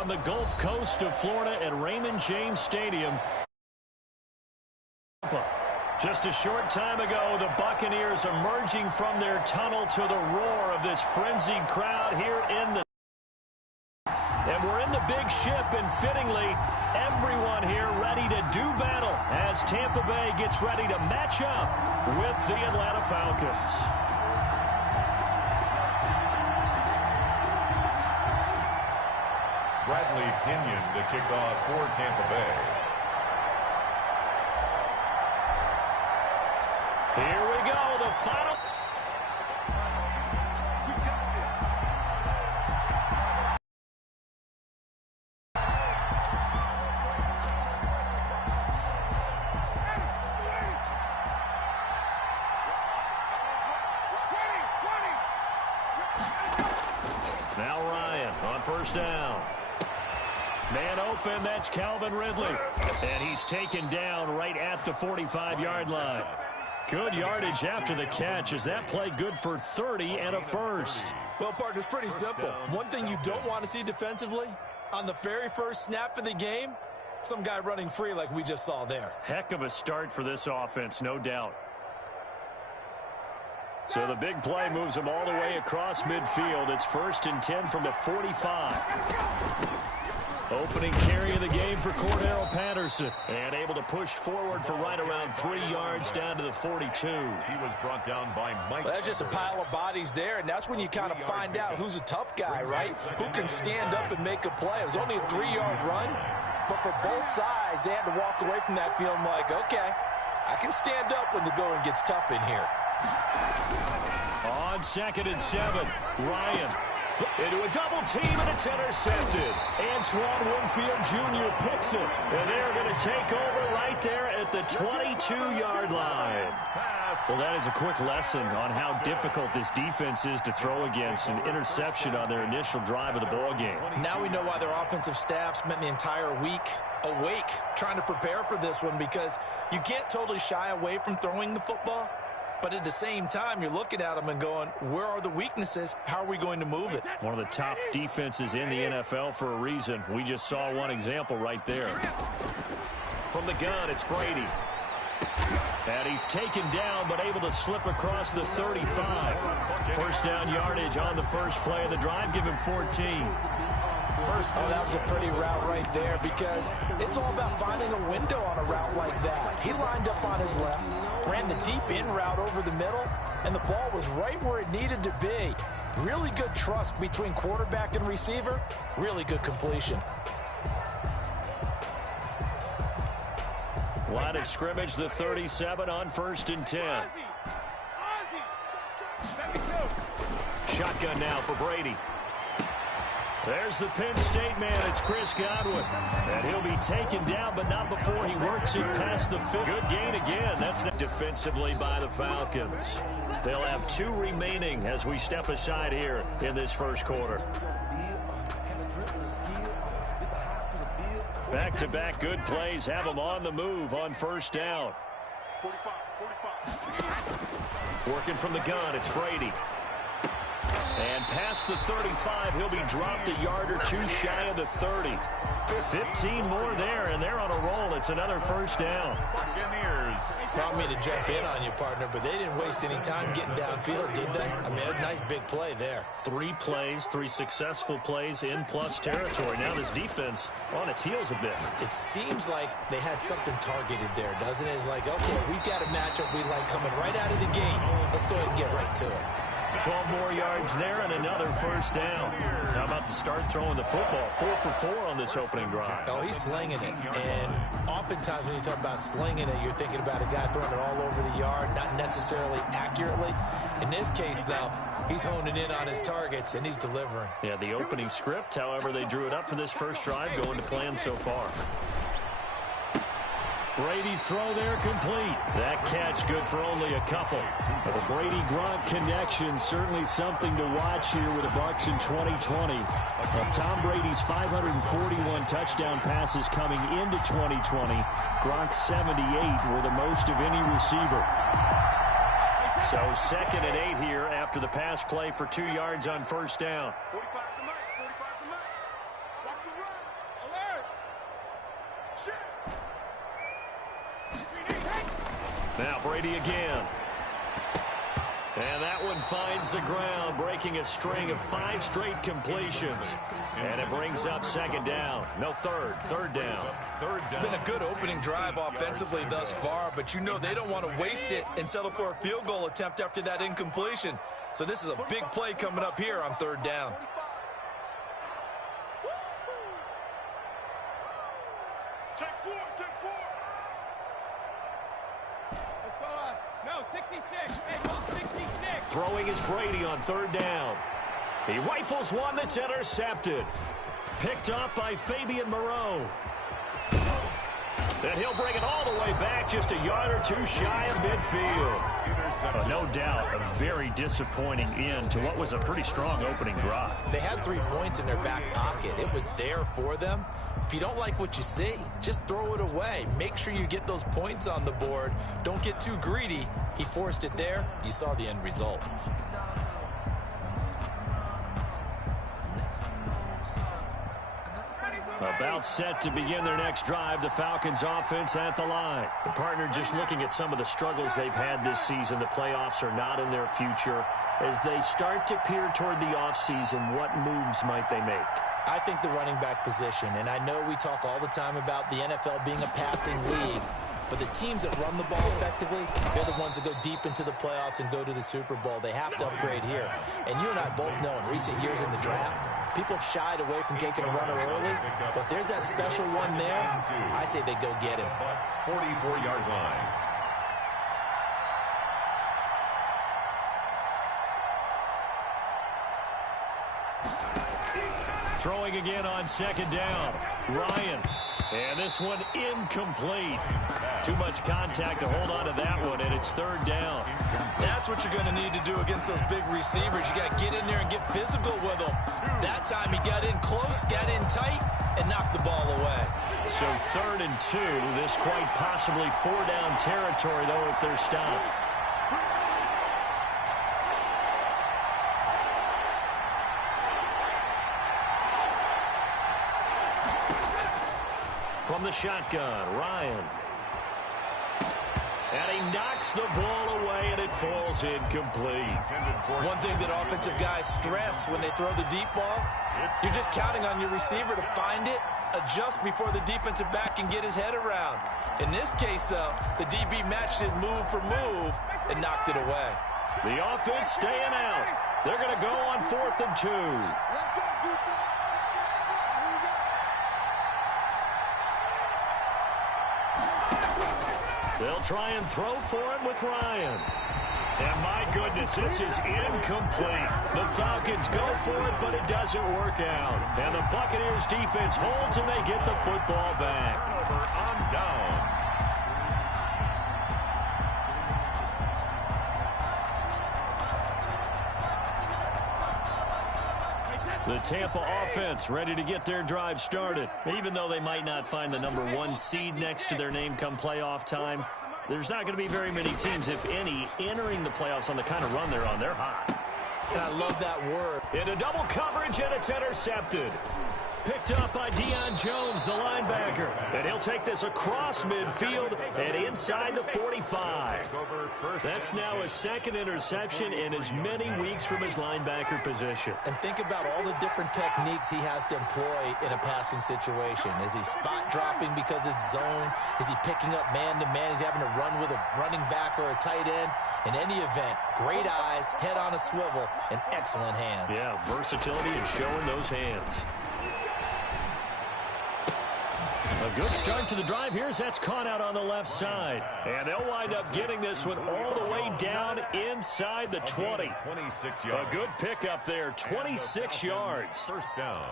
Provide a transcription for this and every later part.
on the Gulf Coast of Florida at Raymond James Stadium. Just a short time ago, the Buccaneers emerging from their tunnel to the roar of this frenzied crowd here in the... And we're in the big ship, and fittingly, everyone here ready to do battle as Tampa Bay gets ready to match up with the Atlanta Falcons. Bradley Pinion to kick off for Tampa Bay. Here we go, the final. Now Ryan on first down. Man open, that's Calvin Ridley. And he's taken down right at the 45-yard line. Good yardage after the catch. Is that play good for 30 and a first? Well, partner, it's pretty simple. One thing you don't want to see defensively, on the very first snap of the game, some guy running free like we just saw there. Heck of a start for this offense, no doubt. So the big play moves them all the way across midfield. It's 1st and 10 from the 45. Opening carry of the game for Cordero Patterson. And able to push forward for right around 3 yards down to the 42. He was brought down by Mike. Well, that's just a pile of bodies there, and that's when you kind of find out who's a tough guy, right? Who can stand up and make a play. It was only a 3-yard run, but for both sides, they had to walk away from that feeling like, okay, I can stand up when the going gets tough in here. On 2nd and 7, Ryan into a double team, and it's intercepted. Antoine Winfield Jr. picks it, and they're going to take over right there at the 22-yard line. Well, that is a quick lesson on how difficult this defense is to throw against. An interception on their initial drive of the ball game. Now we know why their offensive staff spent the entire week awake trying to prepare for this one, because you can't totally shy away from throwing the football. But at the same time, you're looking at them and going, where are the weaknesses? How are we going to move it? One of the top defenses in the NFL for a reason. We just saw one example right there. From the gun, it's Brady. And he's taken down, but able to slip across the 35. First down yardage on the first play of the drive. Give him 14. Oh, that was a pretty route right there, because it's all about finding a window on a route like that. He lined up on his left, ran the deep in route over the middle, and the ball was right where it needed to be. Really good trust between quarterback and receiver. Really good completion. Line of scrimmage, the 37 on 1st and 10. Shotgun now for Brady. There's the Penn State man. It's Chris Godwin. And he'll be taken down, but not before he works it past the 50. Good gain again. That's not defensively by the Falcons. They'll have 2 remaining as we step aside here in this first quarter. Back-to-back good plays have them on the move on first down. Working from the gun, it's Brady. And past the 35, he'll be dropped a yard or 2 shy of the 30. 15 more there, and they're on a roll. It's another first down. Brought me to jump in on you, partner, but they didn't waste any time getting downfield, did they? I mean, a nice big play there. 3 plays, 3 successful plays in plus territory. Now this defense on its heels a bit. It seems like they had something targeted there, doesn't it? It's like, okay, we've got a matchup we like coming right out of the gate. Let's go ahead and get right to it. 12 more yards there and another first down. How about the start throwing the football? 4 for 4 on this opening drive. Oh, he's slinging it. And oftentimes when you talk about slinging it, you're thinking about a guy throwing it all over the yard, not necessarily accurately. In this case, though, he's honing in on his targets, and he's delivering. Yeah, the opening script, however, they drew it up for this first drive, going to plan so far. Brady's throw there complete. That catch good for only a couple. But the Brady-Gronk connection, certainly something to watch here with the Bucs in 2020. Of Tom Brady's 541 touchdown passes coming into 2020, Gronk's 78 were the most of any receiver. So 2nd and 8 here after the pass play for 2 yards on first down. Now Brady again. And that one finds the ground, breaking a string of 5 straight completions. And it brings up second down. No, third down. It's been a good opening drive offensively thus far, but you know they don't want to waste it and settle for a field goal attempt after that incompletion. So this is a big play coming up here on third down. Take four. No, 66. Hey, go 66. Throwing is Brady on third down. He rifles one that's intercepted. Picked up by Fabian Moreau. And he'll bring it all the way back, just a yard or two shy of midfield. No doubt, a very disappointing end to what was a pretty strong opening drive. They had 3 points in their back pocket. It was there for them. If you don't like what you see, just throw it away. Make sure you get those points on the board. Don't get too greedy. He forced it there. You saw the end result. About set to begin their next drive, the Falcons offense at the line. The partner just looking at some of the struggles they've had this season. The playoffs are not in their future. As they start to peer toward the offseason, what moves might they make? I think the running back position, and I know we talk all the time about the NFL being a passing league, but the teams that run the ball effectively, they're the ones that go deep into the playoffs and go to the Super Bowl. They have to upgrade here. And you and I both know in recent years in the draft, people have shied away from taking a runner early, but there's that special one there. I say they go get him. 44-yard line. Throwing again on second down. Ryan. And this one incomplete. Too much contact to hold on to that one, and it's third down. That's what you're going to need to do against those big receivers. You got to get in there and get physical with them. That time he got in close, got in tight, and knocked the ball away. So 3rd and 2. This quite possibly 4-down territory, though, if they're stopped. From the shotgun, Ryan. And he knocks the ball away, and it falls incomplete. One thing that offensive guys stress when they throw the deep ball, you're just counting on your receiver to find it, adjust before the defensive back can get his head around. In this case, though, the DB matched it move for move and knocked it away. The offense staying out. They're going to go on 4th and 2. They'll try and throw for him with Ryan. And my goodness, this is incomplete. The Falcons go for it, but it doesn't work out. And the Buccaneers defense holds, and they get the football back. Over on down. The Tampa offense ready to get their drive started. Even though they might not find the #1 seed next to their name come playoff time, there's not going to be very many teams, if any, entering the playoffs on the kind of run they're on. They're hot. And I love that word. Into double coverage, and it's intercepted. Picked up by Deion Jones, the linebacker. And he'll take this across midfield and inside the 45. That's now his 2nd interception in as many weeks from his linebacker position. And think about all the different techniques he has to employ in a passing situation. Is he spot dropping because it's zone? Is he picking up man-to-man? Is he having to run with a running back or a tight end? In any event, great eyes, head on a swivel, and excellent hands. Yeah, versatility and showing those hands. A good start to the drive here as that's caught out on the left side. And they'll wind up getting this one all the way down inside the 20. 26 yards. A good pickup there, 26 yards. First down.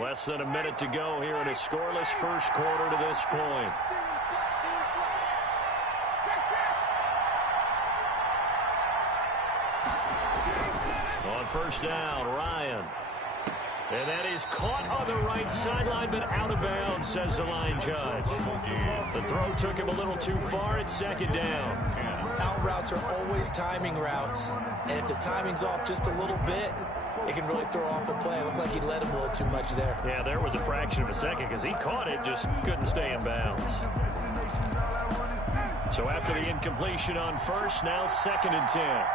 Less than a minute to go here in a scoreless first quarter to this point. On first down, Ryan. And that is caught on the right sideline, but out of bounds, says the line judge. The throw took him a little too far at second down. out routes are always timing routes. And if the timing's off just a little bit, it can really throw off a play. It looked like he led him a little too much there. Yeah, there was a fraction of a second because he caught it, just couldn't stay in bounds. So after the incompletion on first, now 2nd and 10.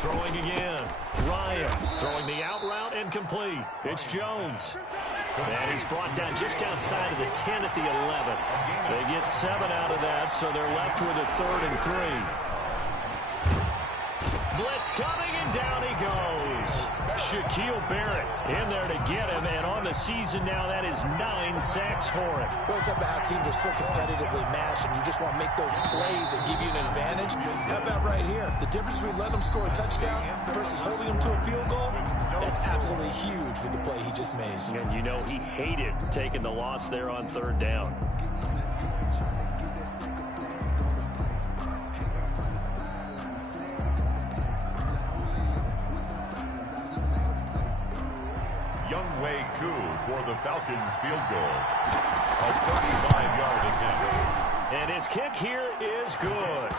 Throwing again. Ryan throwing the out route incomplete. It's Jones. And he's brought down just outside of the 10 at the 11. They get 7 out of that, so they're left with a 3rd and 3. Blitz coming, and down he goes. Shaquille Barrett in there to get him, and on the season now, that is 9 sacks for him. Well, it's about how teams are so competitively matched, and you just want to make those plays that give you an advantage. How about right here? The difference between letting them score a touchdown versus holding them to a field goal, that's absolutely huge with the play he just made. And you know he hated taking the loss there on 3rd down. Younghoe Koo for the Falcons field goal. A 35-yard attempt. And his kick here is good.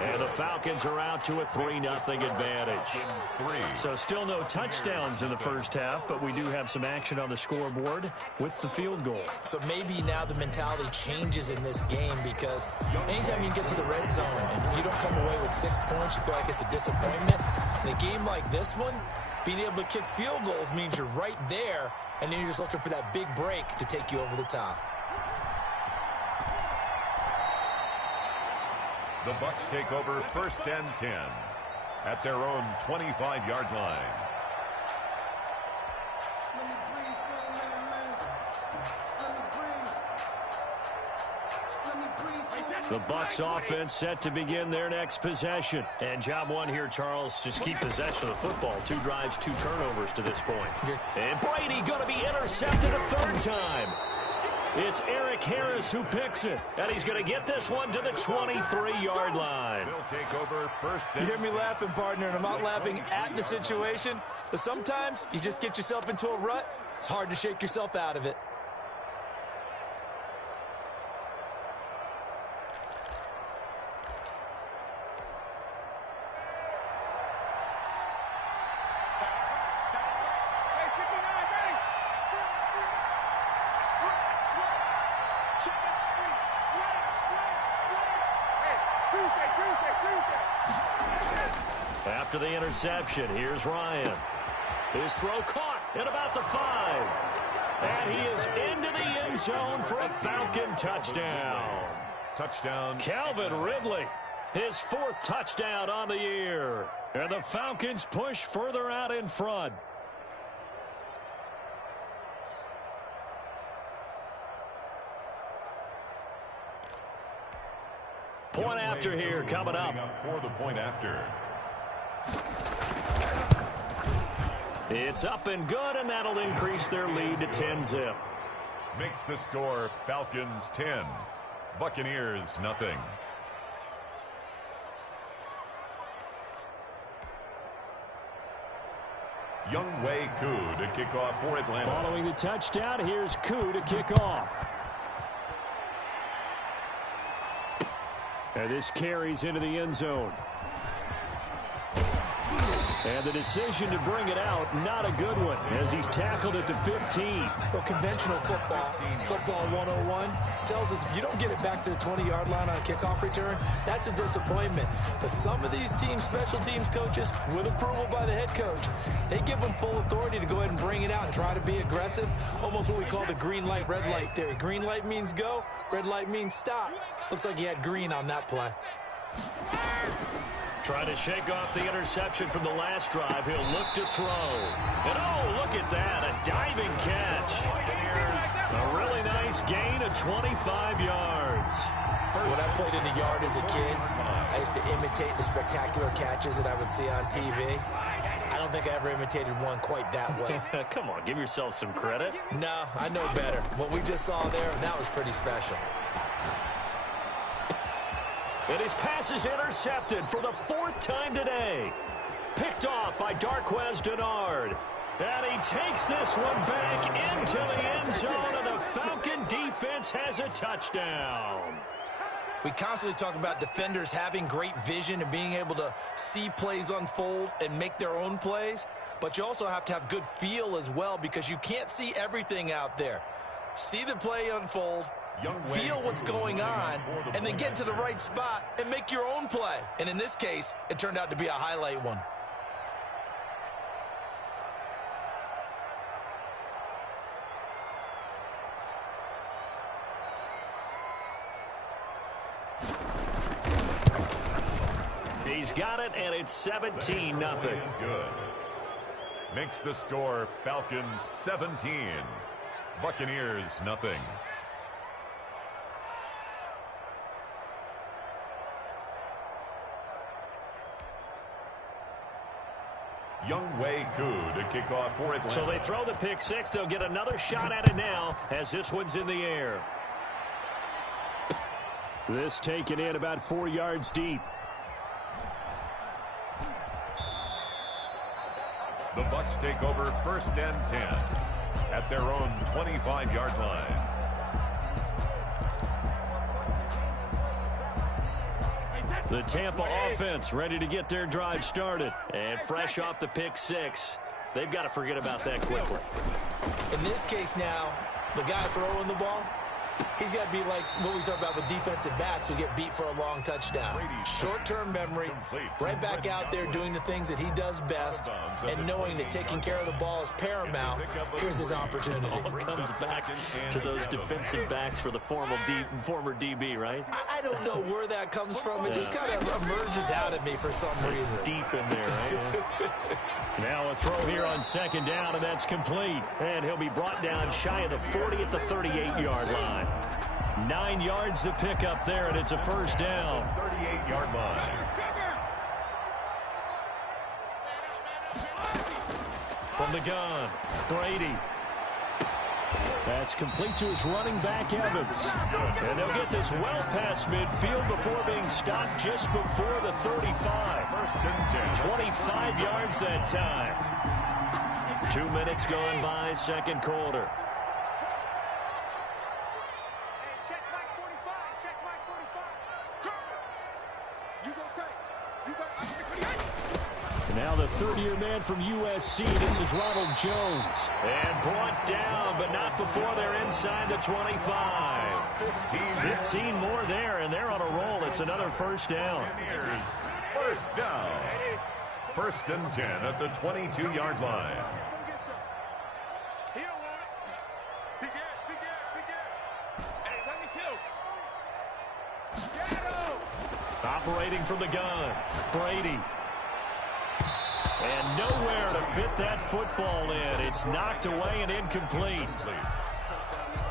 And the Falcons are out to a 3-0 advantage. So still no touchdowns in the first half, but we do have some action on the scoreboard with the field goal. So maybe now the mentality changes in this game, because anytime you get to the red zone and if you don't come away with 6 points, you feel like it's a disappointment. In a game like this one, being able to kick field goals means you're right there, and then you're just looking for that big break to take you over the top. The Bucs take over 1st and 10 at their own 25-yard line. The Bucs offense set to begin their next possession. And job one here, Charles, just keep possession of the football. 2 drives, 2 turnovers to this point. And Brady going to be intercepted a 3rd time. It's Eric Harris who picks it. And he's going to get this one to the 23-yard line. They'll take over 1st and You hear me laughing, partner, and I'm not laughing at the situation. But sometimes you just get yourself into a rut. It's hard to shake yourself out of it. After the interception, here's Ryan. His throw caught at about the 5. And he is into the end zone for a Falcon touchdown. touchdown. Calvin Ridley, his 4th touchdown on the year. And the Falcons push further out in front. Point after here coming up. For the point after. It's up and good, and that'll increase their lead to 10-zip. Makes the score Falcons 10, Buccaneers nothing. Younghoe Koo to kick off for Atlanta. Following the touchdown, here's Koo to kick off. And this carries into the end zone. And the decision to bring it out, not a good one, as he's tackled at the 15. Well, conventional football 101, tells us if you don't get it back to the 20-yard line on a kickoff return, that's a disappointment. But some of these teams, special teams coaches, with approval by the head coach, they give them full authority to go ahead and bring it out and try to be aggressive, almost what we call the green light, red light theory. Green light means go, red light means stop. Looks like he had green on that play. Trying to shake off the interception from the last drive. He'll look to throw. And oh, look at that, a diving catch. A really nice gain of 25 yards. When I played in the yard as a kid, I used to imitate the spectacular catches that I would see on TV. I don't think I ever imitated one quite that well. Come on, give yourself some credit. No, I know better. What we just saw there, that was pretty special. And his pass is intercepted for the 4th time today. Picked off by Darquez Dennard. And he takes this one back into the end zone, and the Falcon defense has a touchdown. We constantly talk about defenders having great vision and being able to see plays unfold and make their own plays, but you also have to have good feel as well because you can't see everything out there. See the play unfold, feel what's going on, and then get to the right spot and make your own play. And in this case, it turned out to be a highlight one. He's got it, and it's 17-0. Good. Makes the score Falcons 17, Buccaneers nothing. Younghoe Koo to kick off for Atlanta. So they throw the pick six. They'll get another shot at it now as this one's in the air. This taken in about 4 yards deep. The Bucs take over 1st and 10 at their own 25-yard line. The Tampa offense ready to get their drive started. And fresh off the pick six, they've got to forget about that quickly. In this case now, the guy throwing the ball, he's got to be like what we talk about with defensive backs who get beat for a long touchdown. Short-term memory, right back out there doing the things that he does best, and knowing that taking care of the ball is paramount. Here's his opportunity. All comes back to those defensive backs for the former DB, right? I don't know where that comes from. It just kind of emerges out at me for some reason. It's deep in there, right? Now a throw here on 2nd down, and that's complete. And he'll be brought down shy of the 40 at the 38-yard line. 9 yards to pick up there, and it's a 1st down. 38-yard line. From the gun, Brady. That's complete to his running back, Evans. And they'll get this well past midfield before being stopped just before the 35. 1st and 10. 25 yards that time. 2 minutes gone by, 2nd quarter. Check Mike 45. Check Mike 45. You go tight. You got. And now the third-year man from USC. This is Ronald Jones. And brought down, but not before they're inside the 25. 15 more there, and they're on a roll. It's another 1st down. Here's 1st down. 1st and 10 at the 22-yard line. He don't want it. Big Ed. Hey, let me kill. Get him. Operating from the gun, Brady. And nowhere to fit that football in. It's knocked away and incomplete.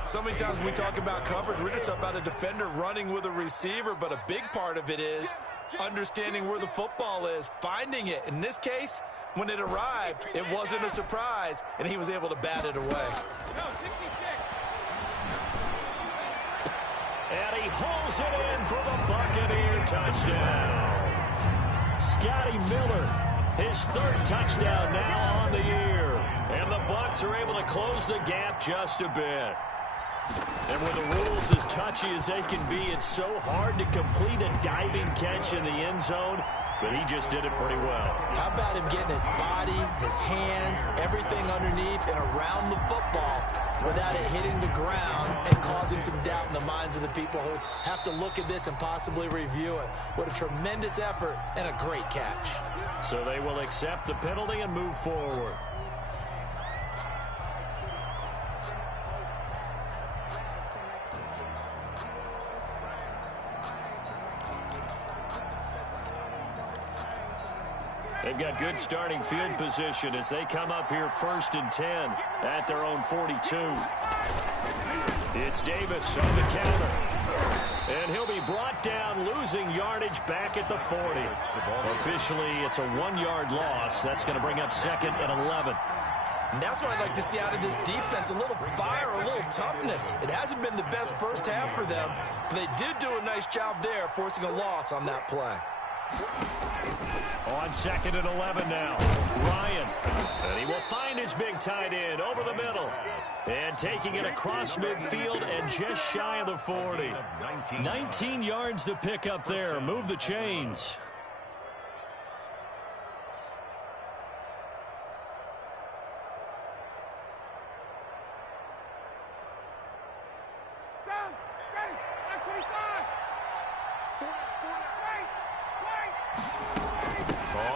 So many times when we talk about coverage, we're just about a defender running with a receiver, but a big part of it is understanding where the football is, finding it. In this case, when it arrived, it wasn't a surprise, and he was able to bat it away. No, 66. And he holds it in for the Buccaneer touchdown. Scotty Miller, his 3rd touchdown now on the year. And the Bucs are able to close the gap just a bit. And with the rules as touchy as they can be, it's so hard to complete a diving catch in the end zone, but he just did it pretty well. How about him getting his body, his hands, everything underneath and around the football without it hitting the ground and causing some doubt in the minds of the people who have to look at this and possibly review it. What a tremendous effort and a great catch. So they will accept the penalty and move forward. They've got good starting field position as they come up here 1st and 10 at their own 42. It's Davis on the counter. And he'll be brought down, losing yardage back at the 40. Officially, it's a 1-yard loss. That's going to bring up 2nd and 11. And that's what I'd like to see out of this defense, a little fire, a little toughness. It hasn't been the best first half for them, but they did do a nice job there, forcing a loss on that play. On 2nd and 11 now. Ryan. And he will find his big tight end over the middle. And taking it across midfield and just shy of the 40. 19 yards to pick up there. Move the chains. Down. Ready. 25.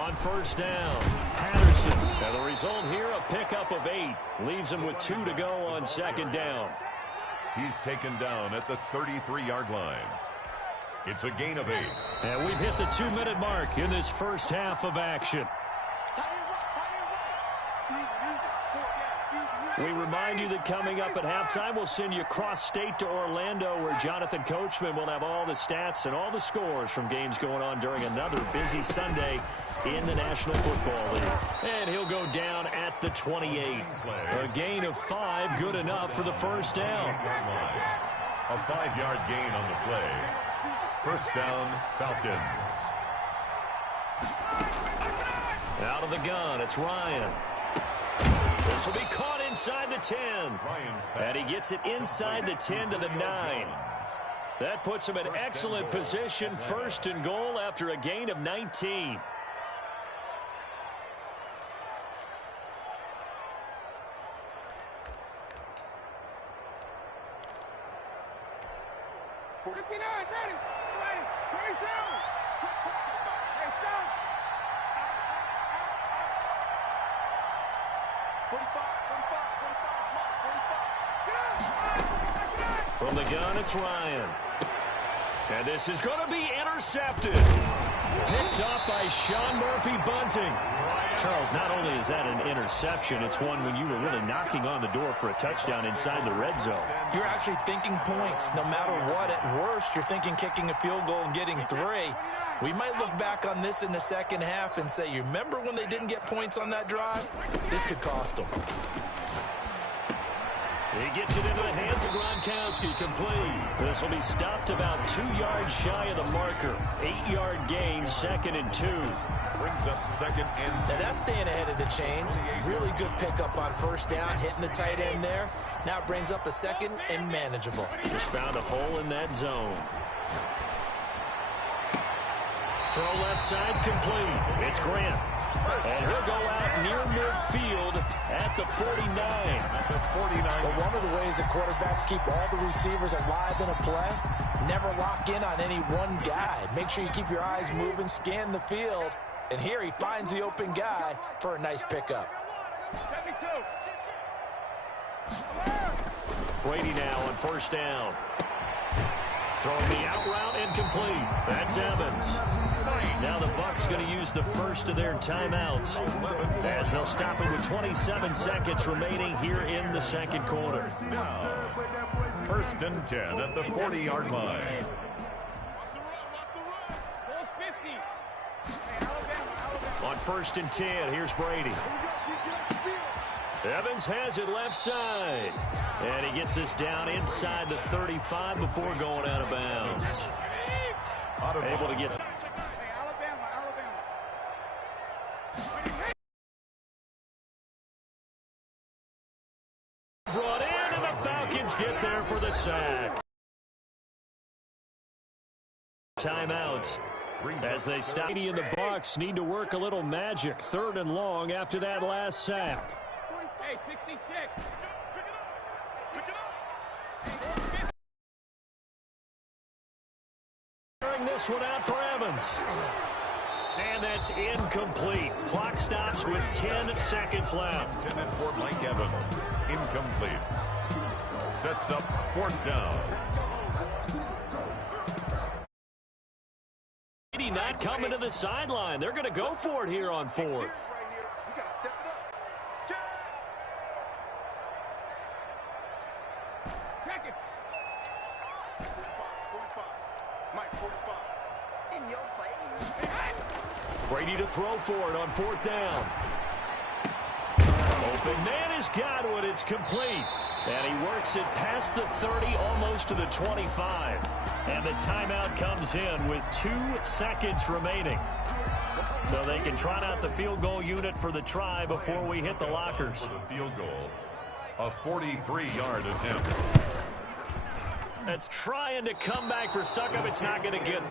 On first down, Patterson. And the result here, a pickup of 8. Leaves him with 2 to go on 2nd down. He's taken down at the 33-yard line. It's a gain of 8. And we've hit the 2-minute mark in this first half of action. We remind you that coming up at halftime, we'll send you cross-state to Orlando, where Jonathan Coachman will have all the stats and all the scores from games going on during another busy Sunday in the National Football League. And he'll go down at the 28. A gain of 5, good enough for the first down. A 5-yard gain on the play. First down, Falcons. Out of the gun, it's Ryan. This will be caught inside the 10. And he gets it inside the 10 to the 9. That puts him in excellent position, 1st and goal after a gain of 19. Ready. 22. Hey, son. 45. From the gun, it's Ryan. And this is going to be intercepted. Picked off by Sean Murphy-Bunting. Charles, not only is that an interception, it's one when you were really knocking on the door for a touchdown inside the red zone. You're actually thinking points. No matter what, at worst, you're thinking kicking a field goal and getting 3. We might look back on this in the second half and say, you remember when they didn't get points on that drive? This could cost them. He gets it into the hands of Gronkowski, complete. This will be stopped about 2 yards shy of the marker. 8-yard gain, 2nd and 2. Brings up 2nd and 2. Now that's staying ahead of the chains. Really good pickup on first down, hitting the tight end there. Now it brings up a 2nd and manageable. Just found a hole in that zone. Throw left side, complete. It's Grant. And he'll go out near midfield at the 49. Well, one of the ways that quarterbacks keep all the receivers alive in a play, never lock in on any one guy. Make sure you keep your eyes moving, scan the field. And here he finds the open guy for a nice pickup. 72. Brady now on first down. Throwing the out route incomplete. That's Evans. Now the Bucs going to use the first of their timeouts as they'll stop it with 27 seconds remaining here in the second quarter. Now, 1st and 10 at the 40-yard line. On 1st and 10, here's Brady. Evans has it left side. And he gets this down inside the 35 before going out of bounds. Able to get... Brought in, and the Falcons get there for the sack. Timeouts. As they stop, and the Bucs need to work a little magic. 3rd and long after that last sack. Hey, 66. Carrying this one out for Evans. And that's incomplete. Clock stops with 10 seconds left. Intended for Mike Evans. Incomplete. Sets up 4th down. Not coming to the sideline. They're going to go for it here on 4th. Brady to throw for it on 4th down. Open man has got one. It's complete. And he works it past the 30, almost to the 25. And the timeout comes in with 2 seconds remaining. So they can trot out the field goal unit for the try before we hit the lockers. For the field goal, a 43-yard attempt. That's trying to come back for Succop. It's not going to get